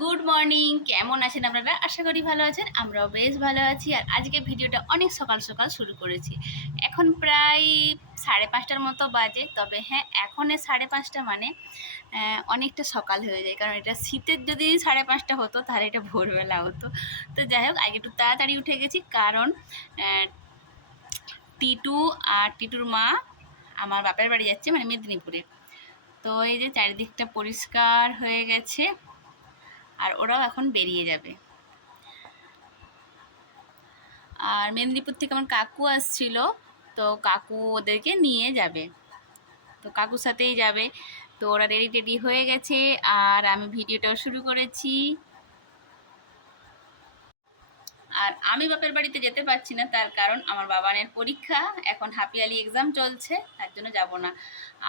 Good morning কেমন আছেন আপনারা? আশা করি ভালো আছেন, আমরাও বেশ ভালো আছি। আর আজকে ভিডিওটা অনেক সকাল সকাল শুরু করেছি। এখন প্রায় সাড়ে পাঁচটার মতো বাজে, তবে হ্যাঁ এখনে সাড়ে পাঁচটা মানে অনেকটা সকাল হয়ে যায়। কারণ এটা শীতের যদি সাড়ে পাঁচটা হতো, তাহলে এটা ভোরবেলা হতো। তো যাই হোক, আগে একটু তাড়াতাড়ি উঠে গেছি। কারণ টিটু আর টিটুর মা আমার বাপের বাড়ি যাচ্ছে মানে মেদিনীপুরে। তো এই যে চারিদিকটা পরিষ্কার হয়ে গেছে। আর ওরাও এখন বেরিয়ে যাবে। আর মেদিনীপুর থেকে আমার কাকু আসছিল, তো কাকু ওদেরকে নিয়ে যাবে। তো কাকুর সাথেই যাবে। তো ওরা রেডি টেডি হয়ে গেছে, আর আমি ভিডিওটাও শুরু করেছি। আর আমি বাপের বাড়িতে যেতে পারছি না, তার কারণ আমার বাবানের পরীক্ষা, এখন হাফিয়ালি এক্সাম চলছে, তার জন্য যাব না।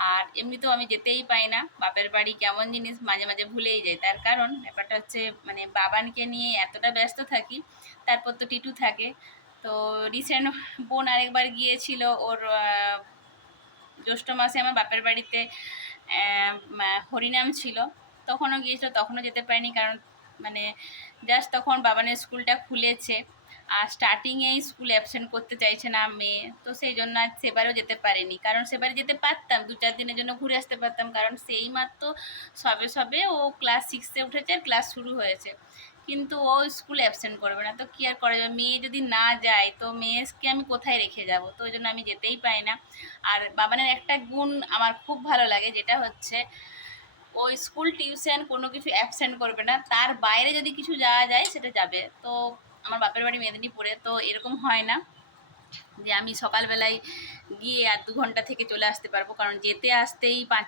আর এমনিতেও আমি যেতেই পাই না, বাপের বাড়ি কেমন জিনিস মাঝে মাঝে ভুলেই যাই তার কারণ ব্যাপারটা হচ্ছে মানে বাবানকে নিয়ে এতটা ব্যস্ত থাকি, তারপর তো টিটু থাকে। তো রিসেন্ট বোন আরেকবার গিয়েছিল, ওর জ্যৈষ্ঠ মাসে আমার বাপের বাড়িতে হরিনাম ছিল, তখনও গিয়েছিল, তখনও যেতে পারিনি, কারণ মানে জাস্ট তখন বাবানের স্কুলটা খুলেছে। আর স্টার্টিংয়েই স্কুল অ্যাবসেন্ট করতে চাইছে না মেয়ে। তো সেই জন্য আর সেবারেও যেতে পারেনি। কারণ সেবারে যেতে পারতাম দু চার দিনের জন্য ঘুরে আসতে পারতাম। কারণ সেই মাত্র সবে সবে ও ক্লাস সিক্সে উঠেছে আর ক্লাস শুরু হয়েছে। কিন্তু ও স্কুল অ্যাবসেন্ট করবে না। তো কী আর করা যাবে? মেয়ে যদি না যায়, তো মেয়েকে আমি কোথায় রেখে যাব? তো ওই জন্য আমি যেতেই পাই না। আর বাবানের একটা গুণ আমার খুব ভালো লাগে, যেটা হচ্ছে ও স্কুল টিউশন কোনো কিছু অ্যাবসেন্ট করবে না। তার বাইরে যদি কিছু যাওয়া যায়, সেটা যাবে। তো আমার বাপের বাড়ি মেদিনীপুরে, তো এরকম হয় না যে আমি সকালবেলায় গিয়ে আর দু ঘণ্টা থেকে চলে আসতে পারব। কারণ যেতে আসতেই পাঁচ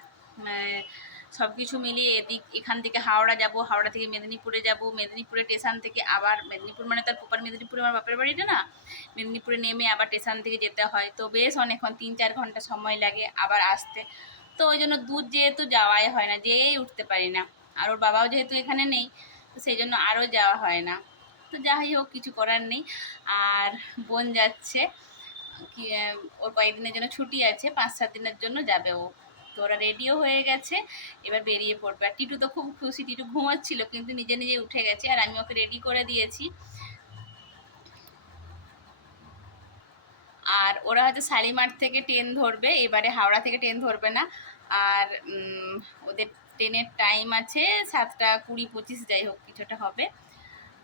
সব কিছু মিলিয়ে এদিক, এখান থেকে হাওড়া যাব, হাওড়া থেকে মেদিনীপুরে যাব, মেদিনীপুরে স্টেশন থেকে আবার মেদিনীপুর মানে তার প্রপার মেদিনীপুরে আমার বাপের বাড়িটা না? মেদিনীপুরে নেমে আবার স্টেশন থেকে যেতে হয়। তো বেশ অনেকক্ষণ, তিন চার ঘণ্টা সময় লাগে আবার আসতে। তো ওই জন্য দূর যেহেতু যাওয়াই হয় না যেয়েই উঠতে পারি না। আর ওর বাবাও যেহেতু এখানে নেই, তো সেই জন্য আরও যাওয়া হয় না। তো যাই হোক, কিছু করার নেই। আর বোন যাচ্ছে, কি ওর কয়েকদিনের জন্য ছুটি আছে, পাঁচ সাত দিনের জন্য যাবে ও। তো ওরা রেডিও হয়ে গেছে, এবার বেরিয়ে পড়বে। আর টিটু তো খুব খুশি, টিটু ঘুমাচ্ছিল, কিন্তু নিজে নিজে উঠে গেছে, আর আমি ওকে রেডি করে দিয়েছি। আর ওরা হয়তো শালিমার থেকে ট্রেন ধরবে, এবারে হাওড়া থেকে ট্রেন ধরবে না। আর ওদের ট্রেনের টাইম আছে সাতটা কুড়ি পঁচিশ, যাই হোক কিছুটা হবে।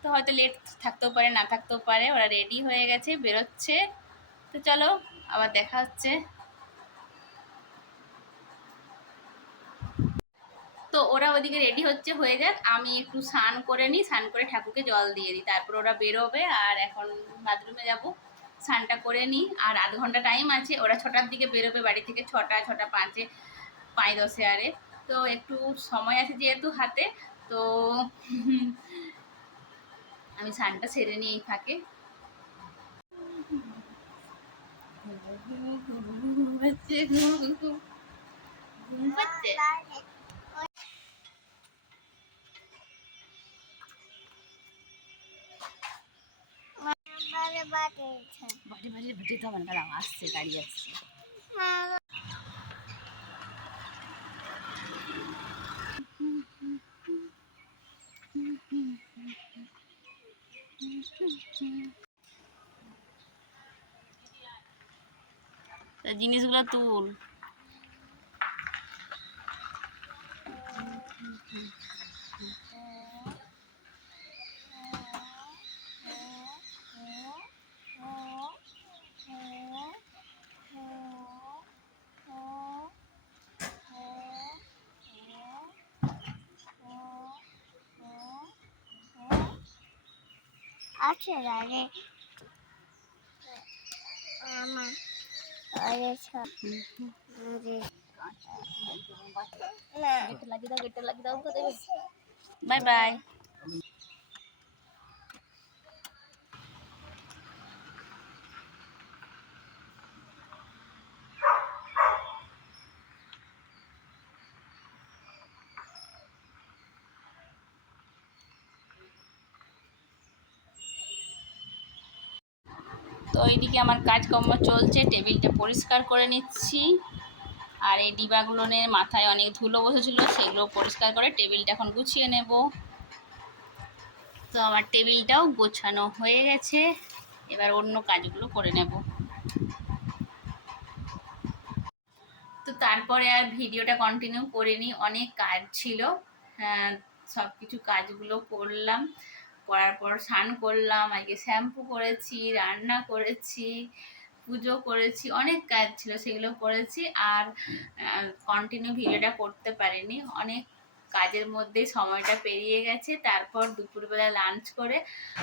তো হয়তো লেট থাকতেও পারে, না থাকতেও পারে, ওরা রেডি হয়ে গেছে, বেরোচ্ছে। তো চলো, আবার দেখা হচ্ছে। তো ওরা ওদিকে রেডি হচ্ছে, হয়ে যাক। আমি একটু স্নান করে নিই, স্নান করে ঠাকুরকে জল দিয়ে দিই। তারপর ওরা বেরোবে, আর এখন বাথরুমে যাব। স্নানটা করে নিই। আর আধ ঘণ্টা টাইম আছে, ওরা ছটার দিকে বেরোবে বাড়ি থেকে ছটা ছটা পাঁচে, পাঁচ দশে আরে। তো একটু সময় আছে যেহেতু হাতে, তো আমি স্নানটা সেরে নিই ফাঁকে। ঘুম ঘুম পাচ্ছে বাড়ি বাড়ি বাড়ি তো আমার দাঁড়াও আসছে গাড়ি আসছে তা জিনিসগুলো তুল আছে রানে আমার আরে সব না গেটে লাগিয়ে দাও গেটে লাগিয়ে দাও তো এইদিকে আমার কাজকর্ম চলছে, টেবিলটা পরিষ্কার করে নিচ্ছি। আর এই ডিবাগুলোনের মাথায় অনেক ধুলো বসেছিল, সেগুলো পরিষ্কার করে টেবিলটা এখন গুছিয়ে নেব। তো আমার টেবিলটাও গোছানো হয়ে গেছে, এবার অন্য কাজগুলো করে নেব। তো তারপরে আর ভিডিওটা কন্টিনিউ করিনি, অনেক কাজ ছিল। হ্যাঁ সব কিছু কাজগুলো করলাম। করার পর স্নান করলাম, আজকে শ্যাম্পু করেছি, রান্না করেছি, পুজো করেছি, অনেক কাজ ছিল সেগুলো করেছি আর কন্টিনিউ ভিডিওটা করতে পারিনি। অনেক কাজের মধ্যেই সময়টা পেরিয়ে গেছে, তারপর দুপুরবেলা লাঞ্চ করে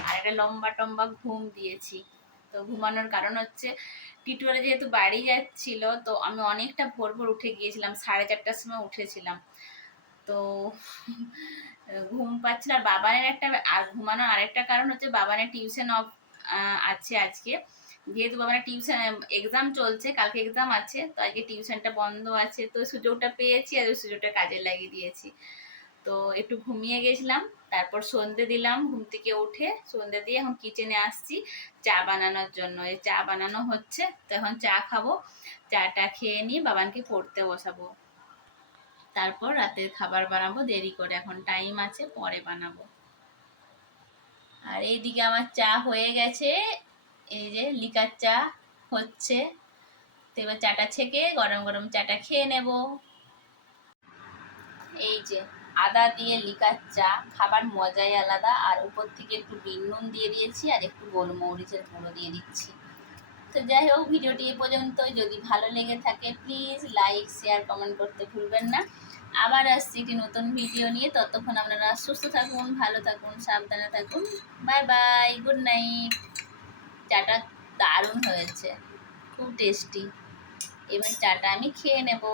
আর একটা লম্বা টম্বা ঘুম দিয়েছি। তো ঘুমানোর কারণ হচ্ছে টিটুয়ারে যেহেতু বাড়ি যাচ্ছিল, তো আমি অনেকটা ভোর ভোর উঠে গিয়েছিলাম, সাড়ে চারটার সময় উঠেছিলাম। তো ঘুম পাচ্ছিল আর বাবানের একটা আর ঘুমানোর আরেকটা কারণ হচ্ছে বাবানের টিউশন অফ আছে আজকে। যেহেতু বাবানের টিউশন এক্সাম চলছে, কালকে এক্সাম আছে, তো আজকে টিউশনটা বন্ধ আছে, তো সুযোগটা পেয়েছি আর ওই সুযোগটা কাজে লাগিয়ে দিয়েছি। তো একটু ঘুমিয়ে গেছিলাম, তারপর সন্ধে দিলাম, ঘুম থেকে উঠে সন্ধে দিয়ে এখন কিচেনে আসছি, চা বানানোর জন্য। এই চা বানানো হচ্ছে, তো এখন চা খাব, চাটা খেয়ে নিয়ে বাবানকে পড়তে বসাবো। তারপর রাতের খাবার বানাবো, দেরি করে। এখন টাইম আছে, পরে বানাবো। আর এইদিকে আমার চা হয়ে গেছে। এই যে লিকার চা হচ্ছে। তো এবার চাটা ছেঁকে, গরম গরম চাটা খেয়ে নেব। এই যে আদা দিয়ে লিকার চা, খাবার মজাই আলাদা। আর উপর থেকে একটু বিন নুন দিয়ে দিয়েছি, আর একটু গোলমরিচের গুঁড়ো দিয়ে দিচ্ছি। তো যাই হোক, ভিডিওটি এ পর্যন্তই। যদি ভালো লেগে থাকে প্লিজ লাইক শেয়ার কমেন্ট করতে ভুলবেন না। আবার আসছি একটি নতুন ভিডিও নিয়ে। ততক্ষণ আপনারা সুস্থ থাকুন, ভালো থাকুন, সাবধানে থাকুন। বাই বাই গুড নাইট চাটা দারুণ হয়েছে, খুব টেস্টি এবার চাটা আমি খেয়ে নেব।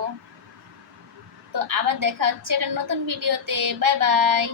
তো আবার দেখা হচ্ছে একটা নতুন ভিডিওতে বাই বাই